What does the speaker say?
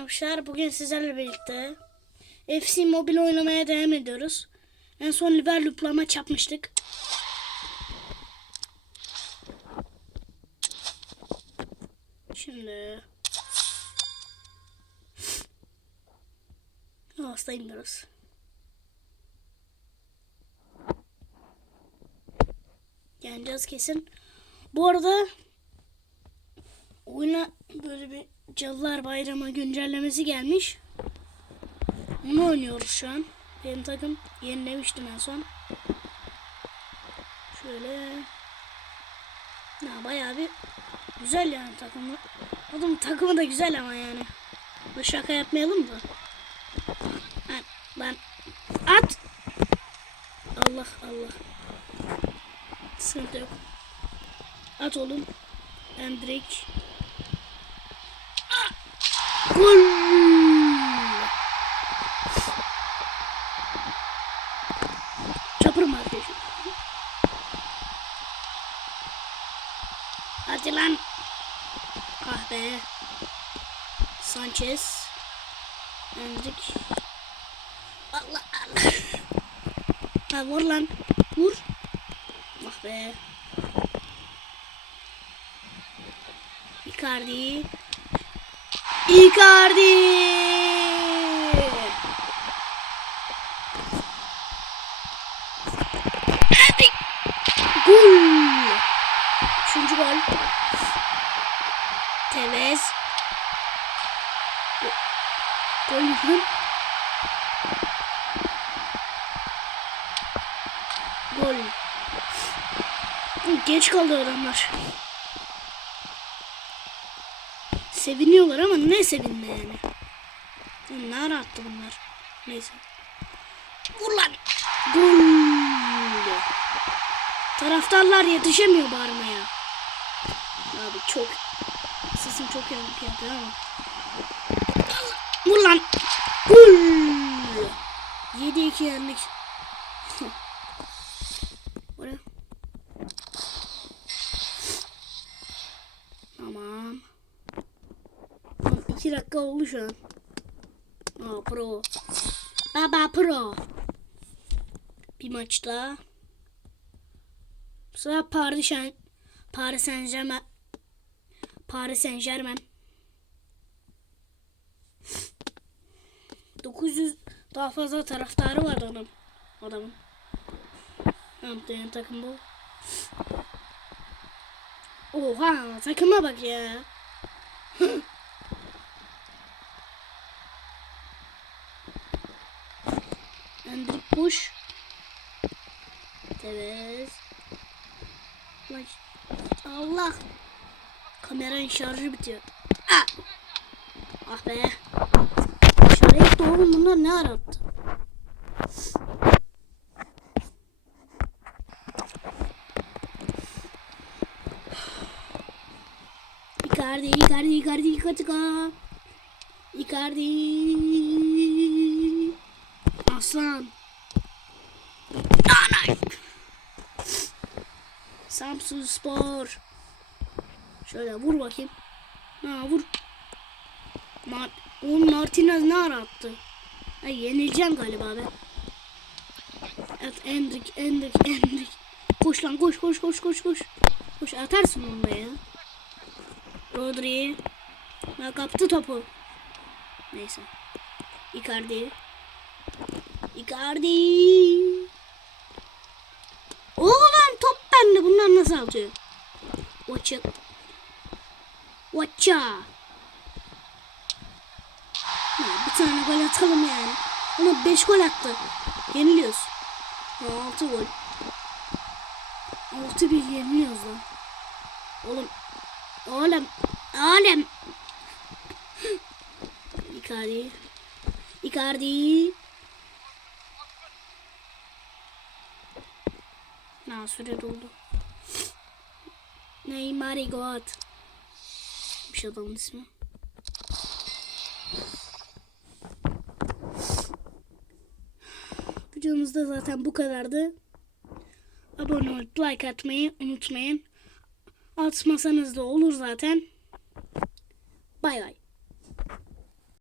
arkadaşlar. Bugün sizlerle birlikte FC Mobile oynamaya devam ediyoruz. En son Liverpool'la maç yapmıştık. Şimdi hastayım biraz. Yeneceğiz kesin. Bu arada oyuna böyle bir Cadılar Bayramı güncellemesi gelmiş. Onu oynuyoruz şu an. Benim takım yenilemiştim en son. Şöyle. Ya bayağı bir güzel yani takımı. Oğlum takımı da güzel ama yani. Bu şaka yapmayalım da. Lan, lan. At. Allah Allah. Sıkıntı yok. At oğlum. Endrik. Gol. Çapırım arkadaşım. Hadi lan. Ah be. Sanchez. Endrik. Allah Allah. Ha vur lan. Vur. Ah be. Icardi. Icardi. Gol. Üçüncü gol. Tevez. Go- Gol lan? Gol. Geç kaldı adamlar. Seviniyorlar ama ne sevinme yani. Ara attı bunlar. Neyse. Vur lan. Gol. Taraftarlar yetişemiyor bağırmaya. Abi çok sesim çok yankı yapıyor ama. Vur lan. Gol. 7-2 yendik. 2 dakika oldu şu an. Aa pro. Baba pro. Bir maç daha. Sefer Paris Paris Saint Germain Paris Saint Germain 900 daha fazla taraftarı var adam adamın. Diğer takım bu. Oha takıma bak ya. Tevez. Lan Allah. Kameranın şarjı bitiyor. Ah, ah be. Şarjı gitti bunlar ne arattı? Icardi, Icardi, Icardi, Icardi, Icardi. Aslan. Samsun Spor. Şöyle vur bakayım. Ha vur. Mar Oğlum Martinez ne ara attı? Ay yenileceğim galiba ben. Evet Endrik, Endrik, Endrik. Koş lan koş koş koş koş koş. Koş atarsın onu da ya. Rodri. Ha, kaptı topu. Neyse. Icardi. Icardi. Oğlum top atıyor? Watcha. Watcha. Ya, bir tane gol atalım yani. Ama 5 gol attı. Yeniliyoruz. 6 gol. 6 bir yeniliyoruz lan. Oğlum. Oğlum. Oğlum. Icardi. Icardi. Ha doldu. Neymar God. Bir şey adamın ismi. Videomuz da zaten bu kadardı. Abone olup like atmayı unutmayın. Atmasanız da olur zaten. Bay bay.